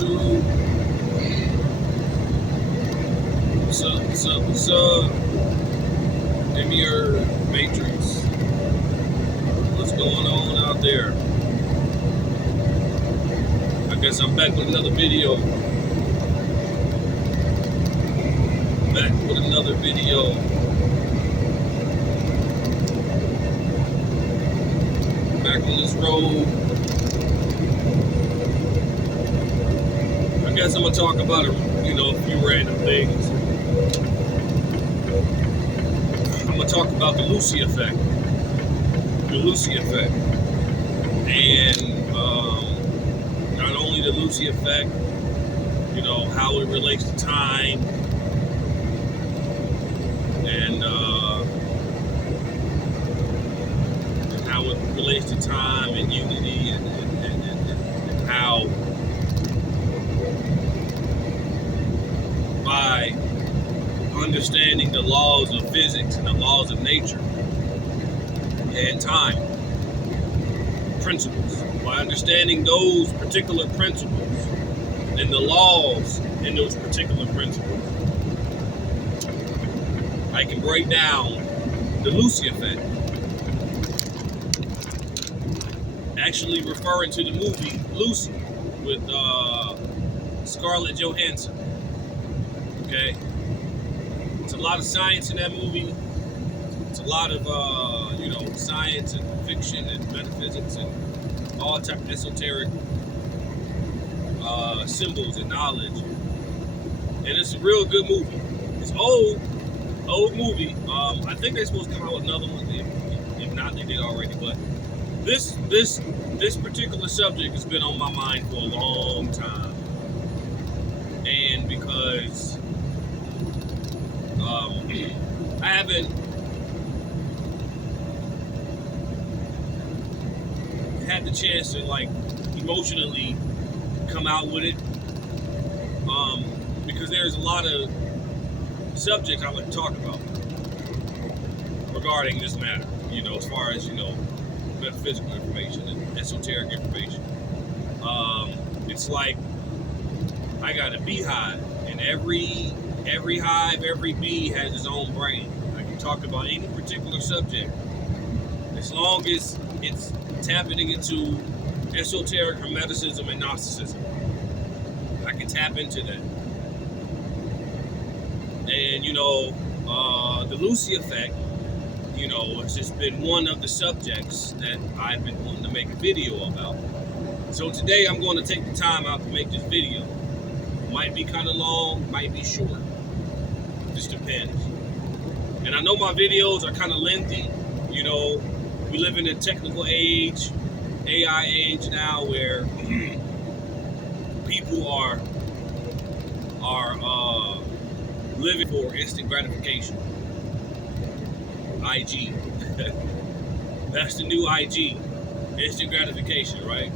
YouTube? What's up? Give me your Matrix. What's going on out there? I guess I'm back with another video. Back on this road. I guess I'm gonna talk about a few random things. I'm gonna talk about the Lucy effect. And not only the Lucy effect, how it relates to time, and how it relates to time and unity, and how by understanding the laws of physics and the laws of nature and time principles, by understanding those particular principles and the laws in those particular principles, I can break down the Lucy effect. Actually referring to the movie Lucy with Scarlett Johansson. Okay? It's a lot of science in that movie. It's a lot of, science and fiction and metaphysics and all type of esoteric symbols and knowledge. And it's a real good movie. It's old movie. I think they're supposed to come out with another one. If not, they did already. But this particular subject has been on my mind for a long time. And because I haven't had the chance to emotionally come out with it, because there's a lot of subjects I would talk about regarding this matter, as far as metaphysical information and esoteric information. It's like I got a beehive, and every hive, every bee has its own brain. I can talk about any particular subject as long as it's tapping into esoteric hermeticism and Gnosticism. I can tap into that. And the Lucy effect, it's just been one of the subjects that I've been wanting to make a video about. So today I'm going to take the time out to make this video. Might be kind of long, might be short. Just depends. And I know my videos are kind of lengthy. We live in a technical age, AI age now, where people are living for instant gratification. IG. That's the new IG. Instant gratification, right?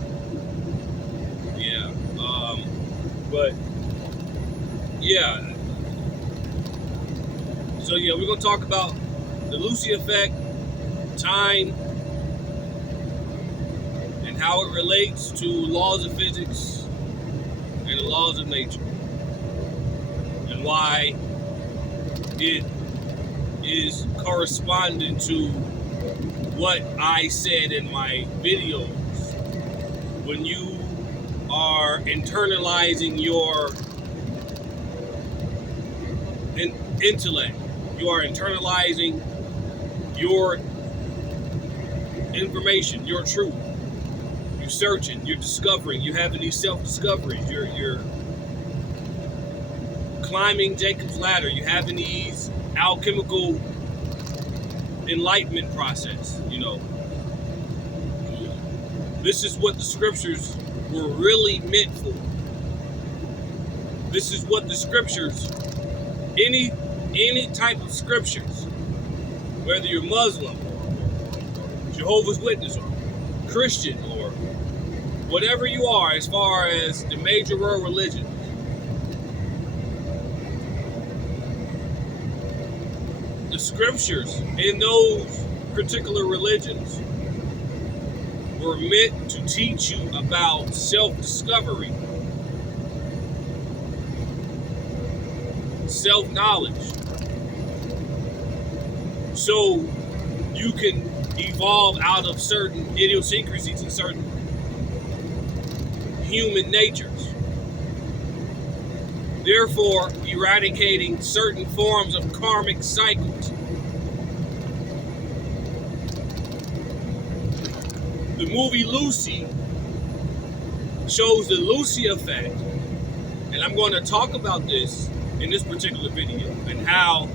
Yeah. But yeah. So yeah, we're gonna talk about the Lucy effect, time, and how it relates to laws of physics and the laws of nature, and why it is corresponding to what I said in my videos. When you are internalizing your intellect, you are internalizing your information, your truth. You're searching, you're discovering, you're having these self-discoveries, you're climbing Jacob's ladder, you're having these alchemical enlightenment process. This is what the scriptures were really meant for. This is what the scriptures, any type of scriptures, whether you're Muslim or Jehovah's Witness or Christian or whatever you are, as far as the major world religions, the scriptures in those particular religions were meant to teach you about self-discovery self-knowledge, so you can evolve out of certain idiosyncrasies and certain human natures. Therefore, eradicating certain forms of karmic cycles. The movie Lucy shows the Lucy effect, and I'm going to talk about this in this particular video, and how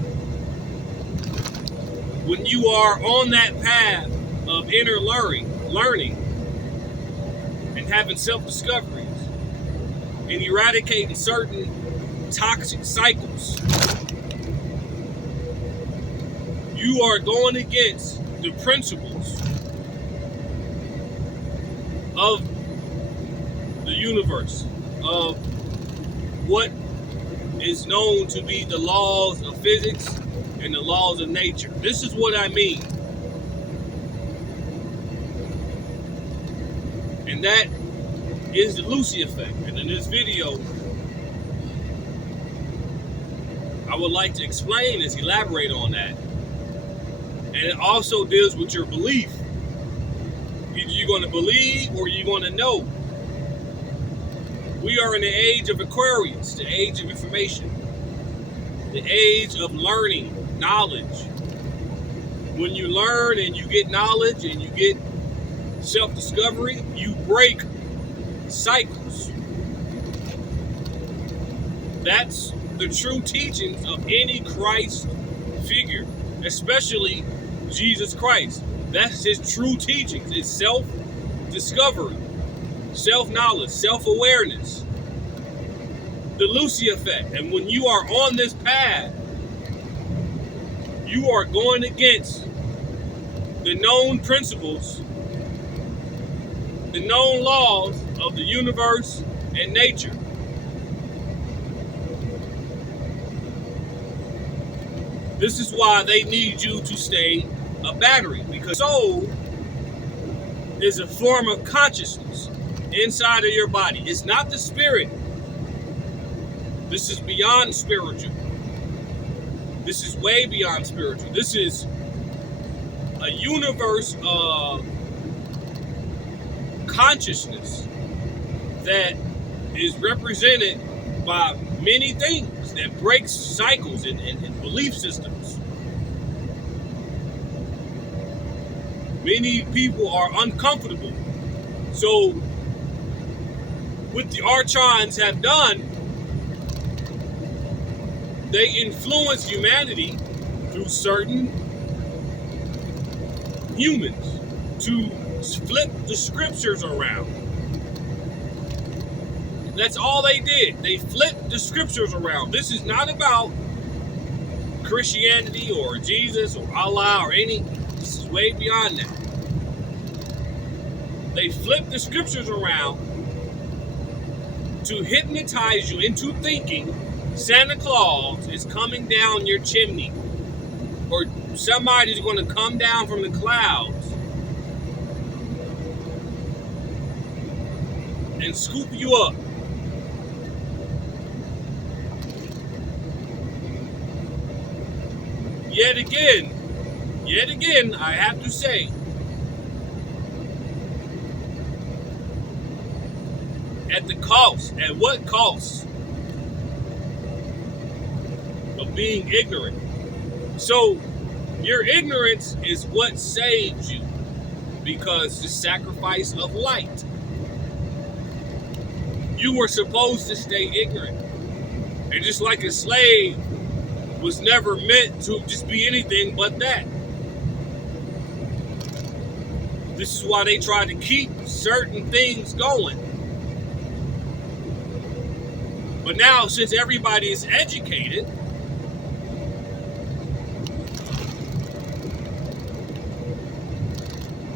when you are on that path of inner learning and having self-discoveries and eradicating certain toxic cycles, you are going against the principles of the universe, of what is known to be the laws of physics and the laws of nature. This is what I mean. And that is the Lucy effect. And in this video, I would like to explain this, elaborate on that. And it also deals with your belief. Either you're going to believe or you're going to know. We are in the age of Aquarius, the age of information, the age of learning, knowledge. When you learn and you get knowledge and you get self-discovery, you break cycles. That's the true teachings of any Christ figure, especially Jesus Christ. That's his true teachings. It's self-discovery, self-knowledge, self-awareness, the Lucy effect. And when you are on this path, you are going against the known principles, the known laws of the universe and nature. This is why they need you to stay a battery, because soul is a form of consciousness inside of your body. It's not the spirit. This is beyond spiritual. This is way beyond spiritual. This is a universe of consciousness that is represented by many things that breaks cycles and belief systems. Many people are uncomfortable. So what the Archons have done, they influence humanity through certain humans to flip the scriptures around. That's all they did. They flipped the scriptures around. This is not about Christianity or Jesus or Allah or any. This is way beyond that. They flipped the scriptures around to hypnotize you into thinking Santa Claus is coming down your chimney, or somebody's going to come down from the clouds and scoop you up. Yet again, I have to say, at what cost of being ignorant? So your ignorance is what saves you, because the sacrifice of light. You were supposed to stay ignorant. And just like a slave was never meant to just be anything but that. This is why they try to keep certain things going. But now, since everybody is educated,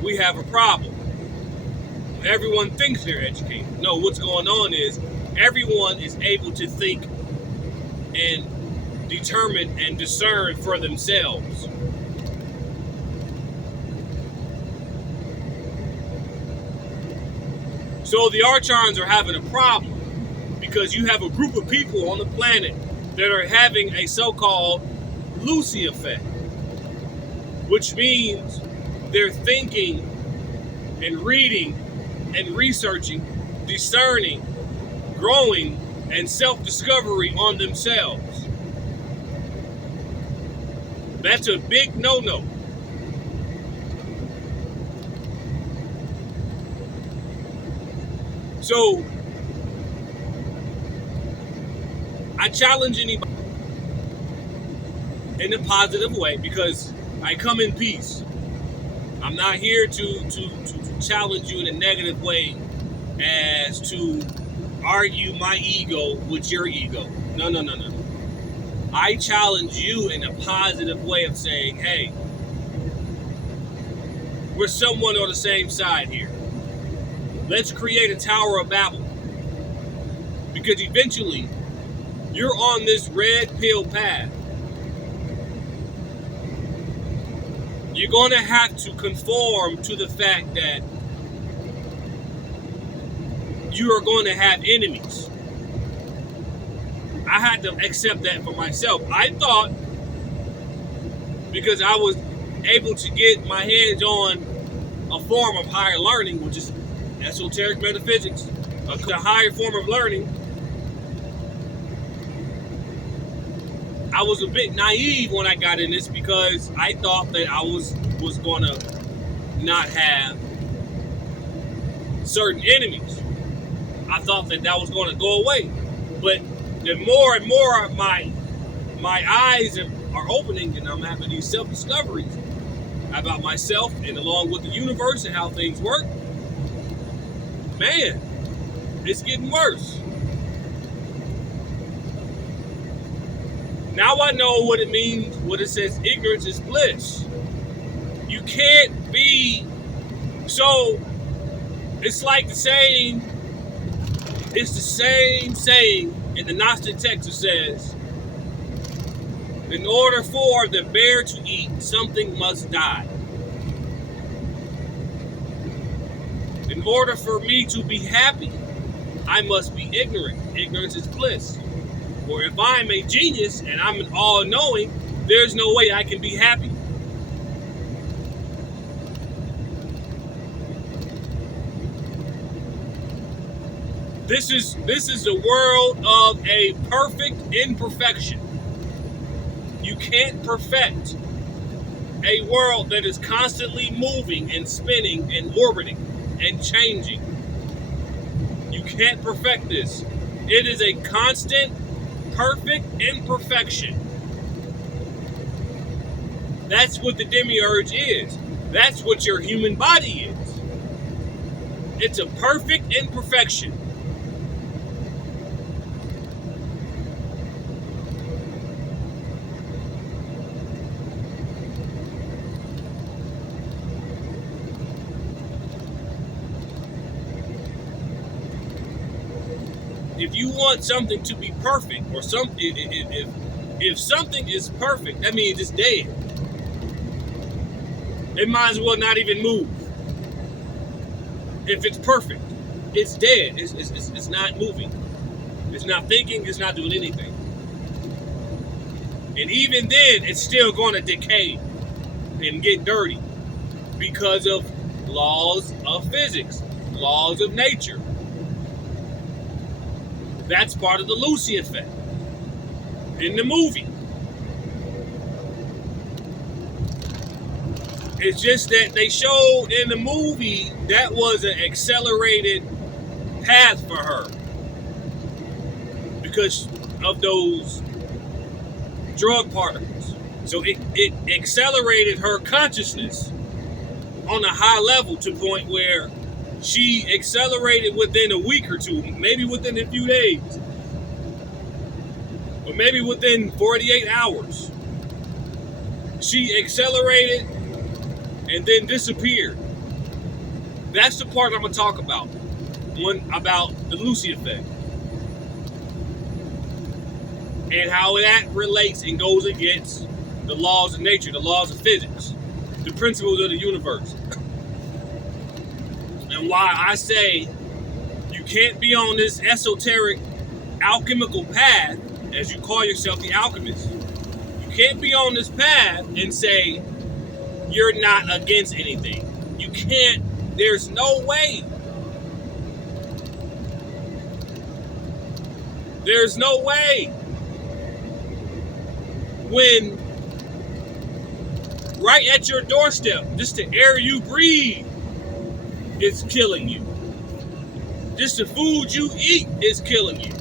we have a problem. Everyone thinks they're educated. No, what's going on is everyone is able to think and determine and discern for themselves. So the Archons are having a problem because you have a group of people on the planet that are having a so-called Lucy effect, which means they're thinking and reading and researching, discerning, growing, and self-discovery on themselves. That's a big no-no. So, I challenge anybody in a positive way because I come in peace. I'm not here to challenge you in a negative way as to argue my ego with your ego. No. I challenge you in a positive way of saying, hey, we're somewhat on the same side here. Let's create a Tower of Babel. Because eventually, you're on this red pill path. You're going to have to conform to the fact that you are going to have enemies. I had to accept that for myself. I thought, because I was able to get my hands on a form of higher learning, which is esoteric metaphysics, a higher form of learning, I was a bit naive when I got in this because I thought that I was going to not have certain enemies. I thought that was going to go away. But the more and more my eyes are opening and I'm having these self-discoveries about myself and along with the universe and how things work, man, it's getting worse. Now I know what it means, what it says, ignorance is bliss. You can't be, so it's like the saying, it's the same saying in the Gnostic text that says, in order for the bear to eat, something must die. In order for me to be happy, I must be ignorant. Ignorance is bliss. Or if I'm a genius and I'm an all-knowing, there's no way I can be happy. This is the world of a perfect imperfection. You can't perfect a world that is constantly moving and spinning and orbiting and changing. You can't perfect this. It is a constant, perfect imperfection. That's what the demiurge is. That's what your human body is. It's a perfect imperfection. If you want something to be perfect, or something, if something is perfect, that means it's dead. It might as well not even move. If it's perfect, it's dead. It's not moving. It's not thinking. It's not doing anything. And even then, it's still going to decay and get dirty because of laws of physics, laws of nature. That's part of the Lucy effect in the movie. It's just that they showed in the movie that was an accelerated path for her because of those drug particles. So it accelerated her consciousness on a high level to the point where she accelerated within a week or two, maybe within a few days, or maybe within 48 hours. She accelerated and then disappeared. That's the part I'm going to talk about about the Lucy effect and how that relates and goes against the laws of nature, the laws of physics, the principles of the universe. And why I say you can't be on this esoteric alchemical path as you call yourself the alchemist. You can't be on this path and say you're not against anything. You can't. There's no way. There's no way. When right at your doorstep, just the air you breathe is killing you. Just the food you eat is killing you.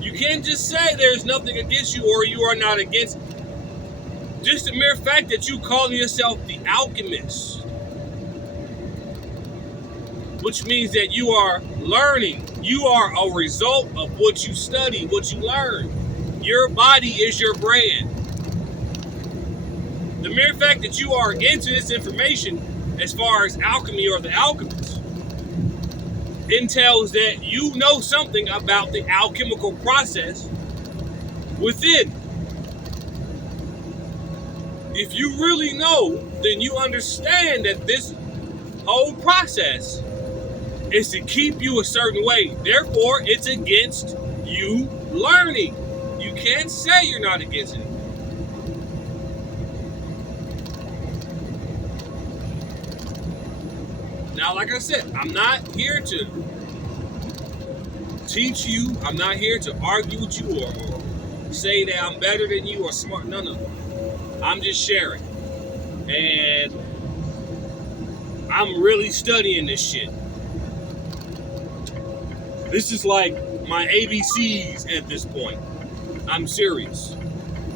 You can't just say there's nothing against you or you are not against it. Just the mere fact that you call yourself the alchemist, which means that you are learning. You are a result of what you study, what you learn. Your body is your brand. The mere fact that you are into this information as far as alchemy or the alchemist entails that you know something about the alchemical process within. If you really know, then you understand that this whole process is to keep you a certain way. Therefore, it's against you learning. You can't say you're not against it. Now, like I said, I'm not here to teach you. I'm not here to argue with you or say that I'm better than you or smart. No. I'm just sharing. And I'm really studying this shit. This is like my ABCs at this point. I'm serious.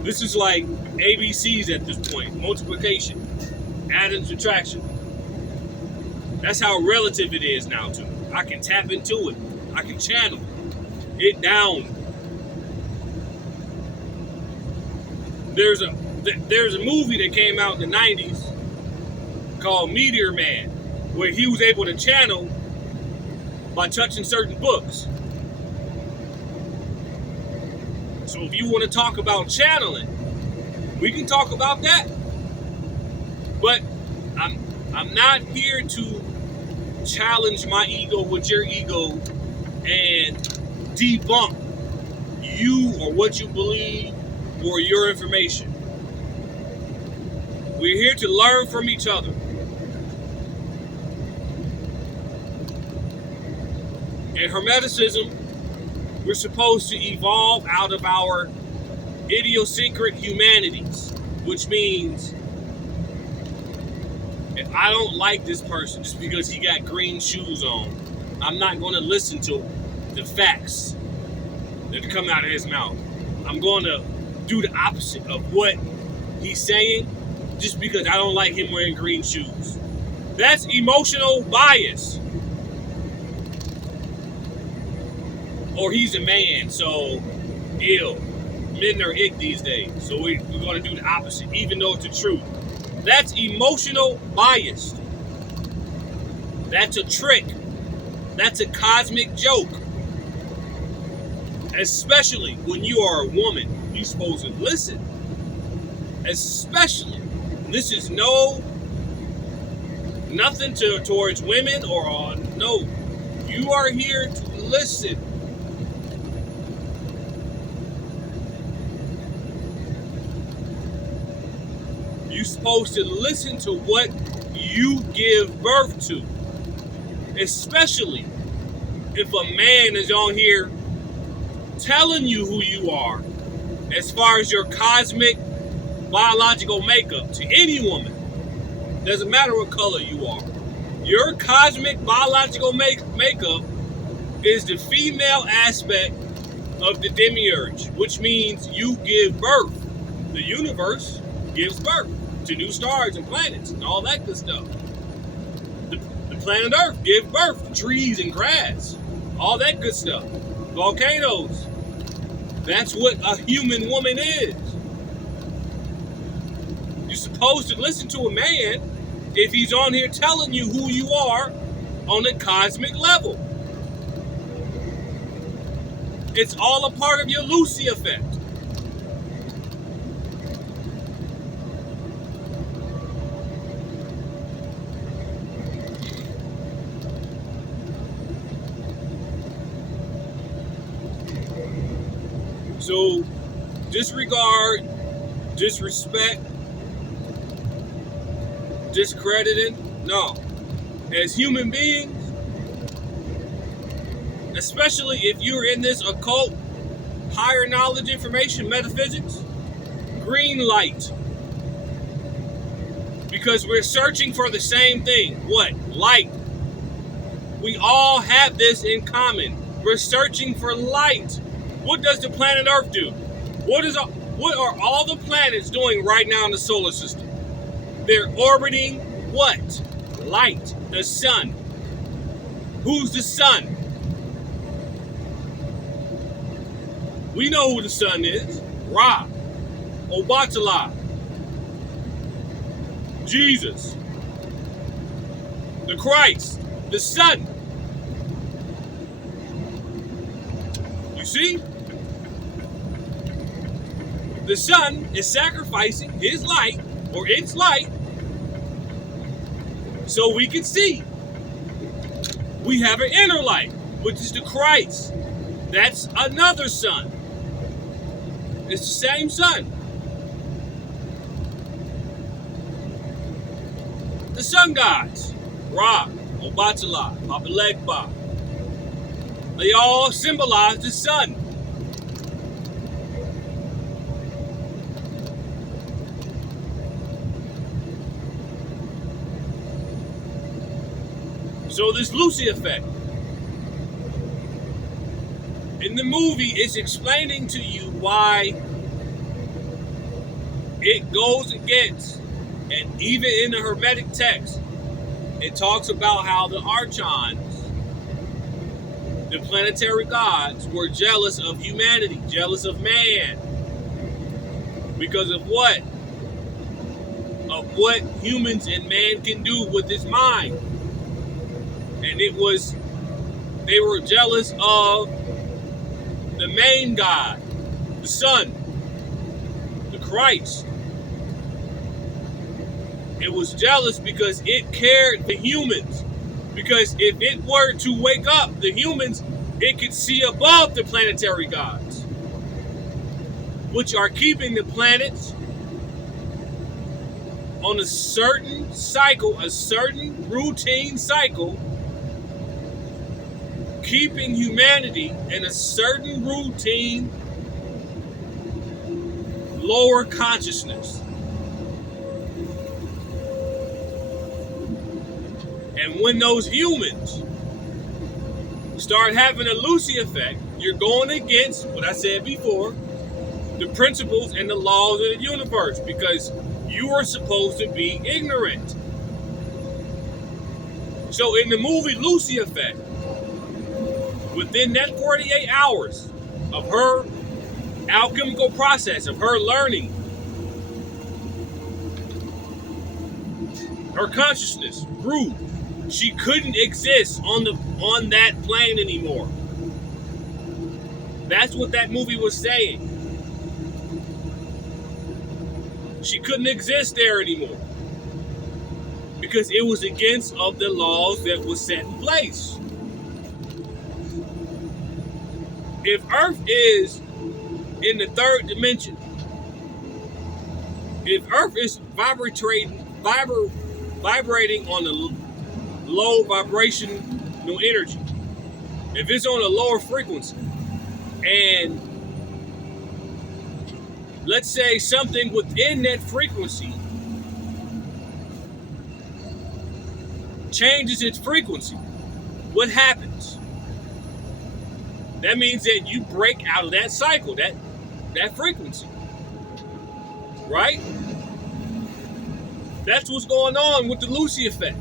This is like ABCs at this point. Multiplication, add and subtraction. That's how relative it is now to me. I can tap into it. I can channel it down. There's a movie that came out in the 90s called Meteor Man, where he was able to channel by touching certain books. So if you want to talk about channeling, we can talk about that. But I'm not here to challenge my ego with your ego and debunk you or what you believe or your information. We're here to learn from each other. In Hermeticism, we're supposed to evolve out of our idiosyncratic humanities, which means if I don't like this person just because he got green shoes on, I'm not going to listen to the facts that come out of his mouth. I'm going to do the opposite of what he's saying just because I don't like him wearing green shoes. That's emotional bias. Or he's a man, so ill. Men are ick these days, so we're going to do the opposite, even though it's the truth. That's emotional bias. That's a trick. That's a cosmic joke. Especially when you are a woman, you're supposed to listen. Especially, this is nothing towards women or no. You are here to listen. You're supposed to listen to what you give birth to. Especially if a man is on here telling you who you are as far as your cosmic biological makeup to any woman. Doesn't matter what color you are. Your cosmic biological makeup is the female aspect of the demiurge, which means you give birth. The universe gives birth to new stars and planets and all that good stuff. The planet Earth gives birth to trees and grass, all that good stuff. Volcanoes. That's what a human woman is. You're supposed to listen to a man if he's on here telling you who you are on a cosmic level. It's all a part of your Lucy effect. So disregard, disrespect, discrediting, no. As human beings, especially if you're in this occult, higher knowledge information, metaphysics, green light. Because we're searching for the same thing. What? Light. We all have this in common. We're searching for light. What does the planet Earth do? What are all the planets doing right now in the solar system? They're orbiting what? Light. The sun. Who's the sun? We know who the sun is. Ra. Obatala. Jesus. The Christ. The sun. You see? The sun is sacrificing his light, or its light, so we can see. We have an inner light, which is the Christ. That's another sun. It's the same sun. The sun gods, Ra, Obatala, Papalegba, they all symbolize the sun. So this Lucy effect. In the movie, it's explaining to you why it goes against, and even in the Hermetic text, it talks about how the archons, the planetary gods, were jealous of humanity, jealous of man. Because of what? Of what humans and man can do with his mind. And they were jealous of the main God, the Son, the Christ. It was jealous because it cared the humans. Because if it were to wake up the humans, it could see above the planetary gods, which are keeping the planets on a certain cycle, a certain routine cycle, keeping humanity in a certain routine, lower consciousness. And when those humans start having a Lucy effect, you're going against what I said before, the principles and the laws of the universe, because you are supposed to be ignorant. So in the movie Lucy Effect, within that 48 hours of her alchemical process, of her learning, her consciousness grew. She couldn't exist on that plane anymore. That's what that movie was saying. She couldn't exist there anymore because it was against of the laws that was set in place. If Earth is in the third dimension, if Earth is vibrating on the low vibrational energy, if it's on a lower frequency, and let's say something within that frequency changes its frequency, what happens? That means that you break out of that cycle, that frequency, right? That's what's going on with the Lucy effect.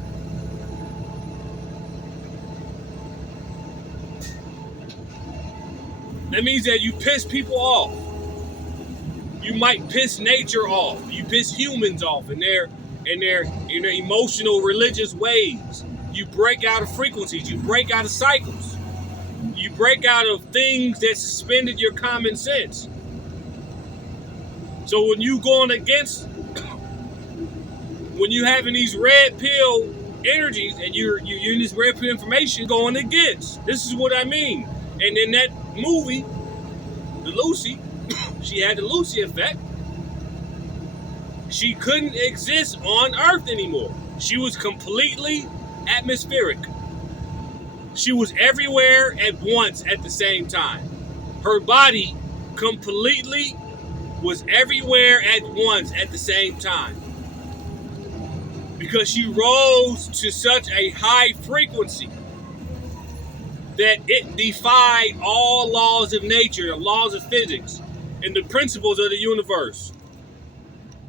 That means that you piss people off. You might piss nature off. You piss humans off in their emotional, religious ways. You break out of frequencies. You break out of cycles. You break out of things that suspended your common sense. So when you going against, when you having these red pill energies and you're in this red pill information going against, this is what I mean. And in that movie, the Lucy, She had the Lucy effect. She couldn't exist on Earth anymore. She was completely atmospheric. She was everywhere at once at the same time. Her body completely was everywhere at once at the same time. Because she rose to such a high frequency that it defied all laws of nature, the laws of physics, and the principles of the universe.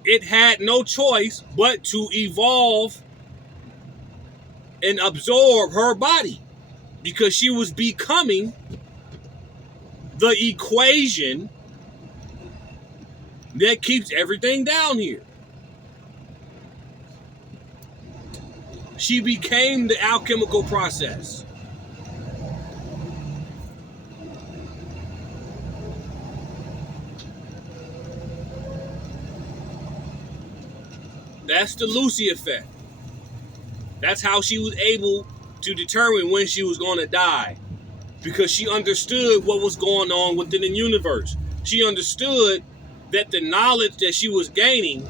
It had no choice but to evolve and absorb her body because she was becoming the equation that keeps everything down here. She became the alchemical process. That's the Lucy effect. That's how she was able to determine when she was going to die. Because she understood what was going on within the universe. She understood that the knowledge that she was gaining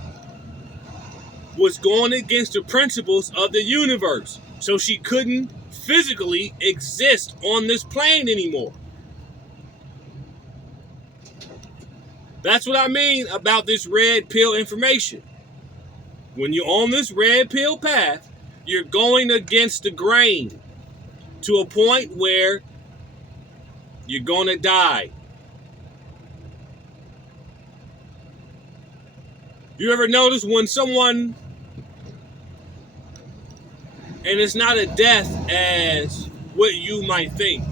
was going against the principles of the universe. So she couldn't physically exist on this plane anymore. That's what I mean about this red pill information. When you're on this red pill path, you're going against the grain to a point where you're going to die. You ever notice when someone, and it's not a death as what you might think,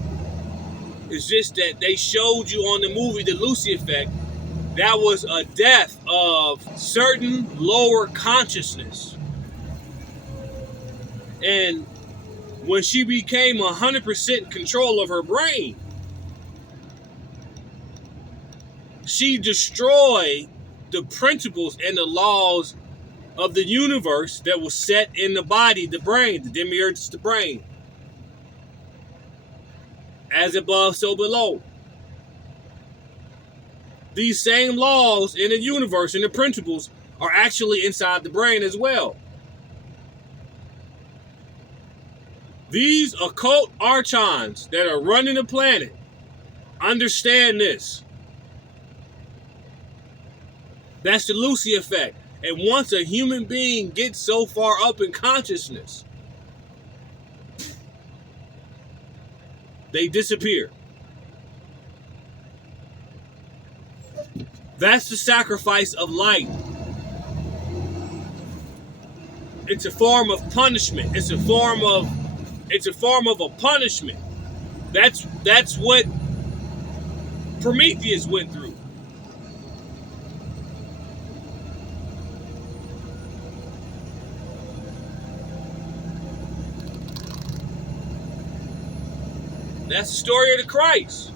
it's just that they showed you on the movie The Lucy Effect, that was a death of certain lower consciousness. And when she became 100% control of her brain, she destroyed the principles and the laws of the universe that was set in the body, the brain, the demiurge, the brain. As above, so below. These same laws in the universe and the principles are actually inside the brain as well. These occult archons that are running the planet understand this. That's the Lucy effect. And once a human being gets so far up in consciousness, they disappear. That's the sacrifice of light. It's a form of punishment. It's a form of a punishment. That's what Prometheus went through. That's the story of the Christ.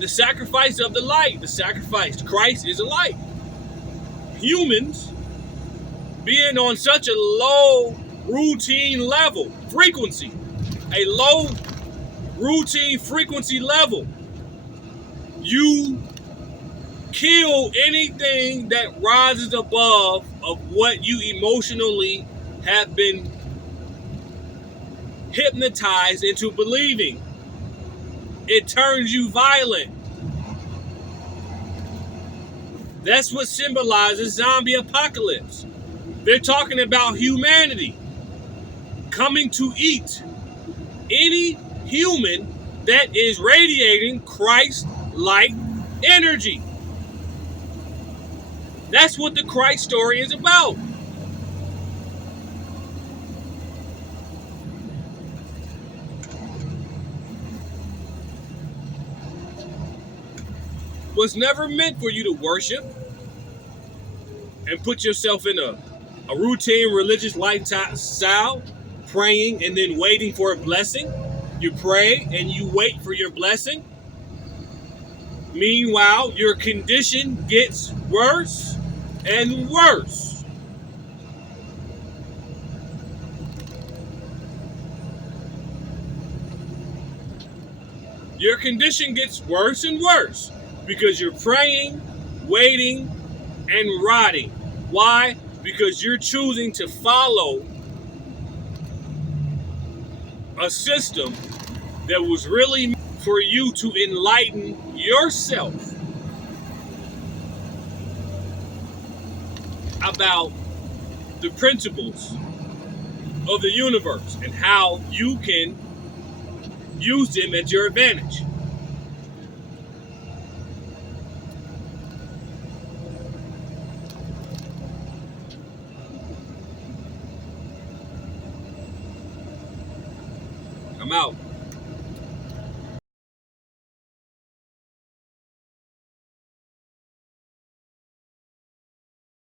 The sacrifice of the light. The sacrifice. Christ is a light. Humans being on such a low routine level, frequency, a low routine frequency level, you kill anything that rises above of what you emotionally have been hypnotized into believing. It turns you violent. That's what symbolizes zombie apocalypse. They're talking about humanity coming to eat any human that is radiating Christ-like energy. That's what the Christ story is about. Was never meant for you to worship and put yourself in a routine religious lifestyle, praying and then waiting for a blessing. You pray and you wait for your blessing. Meanwhile, your condition gets worse and worse. Your condition gets worse and worse. Because you're praying, waiting, and rotting. Why? Because you're choosing to follow a system that was really meant for you to enlighten yourself about the principles of the universe and how you can use them at your advantage. I'm out.